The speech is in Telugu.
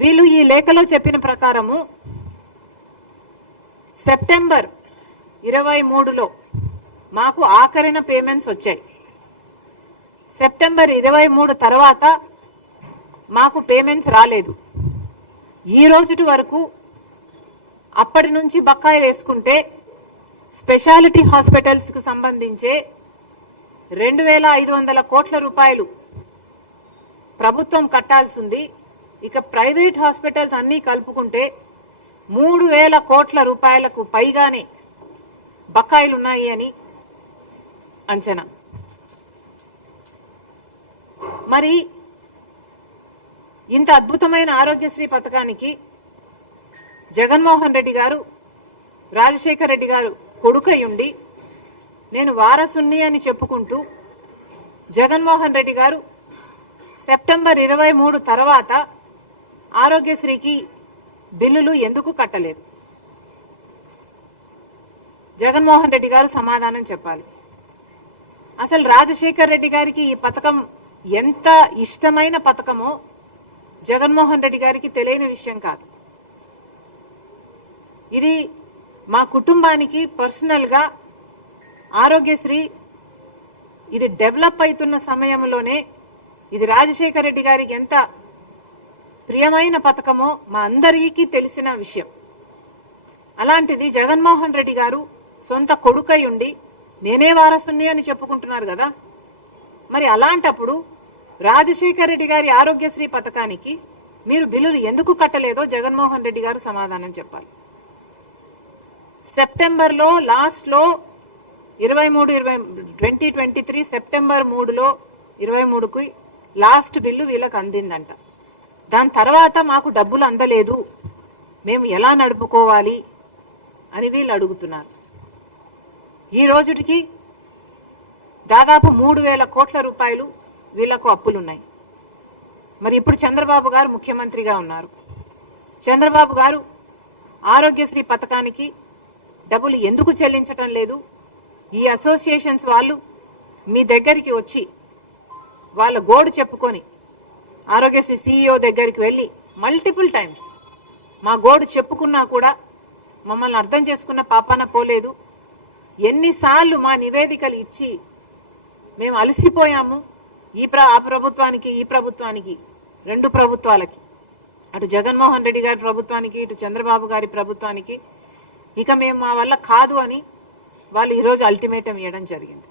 వీళ్ళు ఈ లేఖలో చెప్పిన ప్రకారము సెప్టెంబర్ 23లో మాకు ఆఖరిన పేమెంట్స్ వచ్చాయి. సెప్టెంబర్ 23 తర్వాత మాకు పేమెంట్స్ రాలేదు. ఈ రోజుటి వరకు అప్పటి నుంచి బకాయిలు వేసుకుంటే స్పెషాలిటీ హాస్పిటల్స్కు సంబంధించే 2500 కోట్ల రూపాయలు ప్రభుత్వం కట్టాల్సి ఉంది. ఇక ప్రైవేట్ హాస్పిటల్స్ అన్నీ కలుపుకుంటే 3000 కోట్ల రూపాయలకు పైగానే బకాయిలు ఉన్నాయి అని అంచనా. మరి ఇంత అద్భుతమైన ఆరోగ్యశ్రీ పథకానికి జగన్మోహన్ రెడ్డి గారు రాజశేఖర్ రెడ్డి గారు కొడుకయ్యుండి నేను వారసుని అని చెప్పుకుంటూ జగన్మోహన్ రెడ్డి గారు సెప్టెంబర్ 23 తర్వాత ఆరోగ్యశ్రీకి బిల్లులు ఎందుకు కట్టలేదు? జగన్మోహన్ రెడ్డి గారు సమాధానం చెప్పాలి. అసలు రాజశేఖర్ రెడ్డి గారికి ఈ పథకం ఎంత ఇష్టమైన పథకమో జగన్మోహన్ రెడ్డి గారికి తెలియని విషయం కాదు. ఇది మా కుటుంబానికి పర్సనల్గా ఆరోగ్యశ్రీ ఇది డెవలప్ అవుతున్న సమయంలోనే ఇది రాజశేఖర్ రెడ్డి గారికి ఎంత ప్రియమైన పథకమో మా అందరికీ తెలిసిన విషయం. అలాంటిది జగన్మోహన్ రెడ్డి గారు సొంత కొడుకై ఉండి నేనే వారసుని అని చెప్పుకుంటున్నారు కదా. మరి అలాంటప్పుడు రాజశేఖర్ రెడ్డి గారి ఆరోగ్యశ్రీ పథకానికి మీరు బిల్లులు ఎందుకు కట్టలేదో జగన్మోహన్ రెడ్డి గారు సమాధానం చెప్పాలి. సెప్టెంబర్లో లాస్ట్లో 2023 సెప్టెంబర్ 3లో 23కి లాస్ట్ బిల్లు వీళ్ళకి అందిందంట. దాని తర్వాత మాకు డబ్బులు అందలేదు, మేము ఎలా నడుపుకోవాలి అని వీళ్ళు అడుగుతున్నారు. ఈ రోజుటికి దాదాపు 3000 కోట్ల రూపాయలు వీళ్లకు అప్పులున్నాయి. మరి ఇప్పుడు చంద్రబాబు గారు ముఖ్యమంత్రిగా ఉన్నారు. చంద్రబాబు గారు ఆరోగ్యశ్రీ పథకానికి డబ్బులు ఎందుకు చెల్లించటం లేదు? ఈ అసోసియేషన్స్ వాళ్ళు మీ దగ్గరికి వచ్చి వాళ్ళ గోడు చెప్పుకొని ఆరోగ్యశ్రీ CEO దగ్గరికి వెళ్ళి మల్టిపుల్ టైమ్స్ మా గోడు చెప్పుకున్నా కూడా మమ్మల్ని అర్థం చేసుకున్న పాపాన పోలేదు. ఎన్నిసార్లు మా నివేదికలు ఇచ్చి మేము అలసిపోయాము. ఆ ప్రభుత్వానికి ఈ ప్రభుత్వానికి, రెండు ప్రభుత్వాలకి, అటు జగన్మోహన్ రెడ్డి గారి ప్రభుత్వానికి ఇటు చంద్రబాబు గారి ప్రభుత్వానికి ఇక మేము మా వల్ల కాదు అని వాళ్ళు ఈరోజు అల్టిమేటం ఇవ్వడం జరిగింది.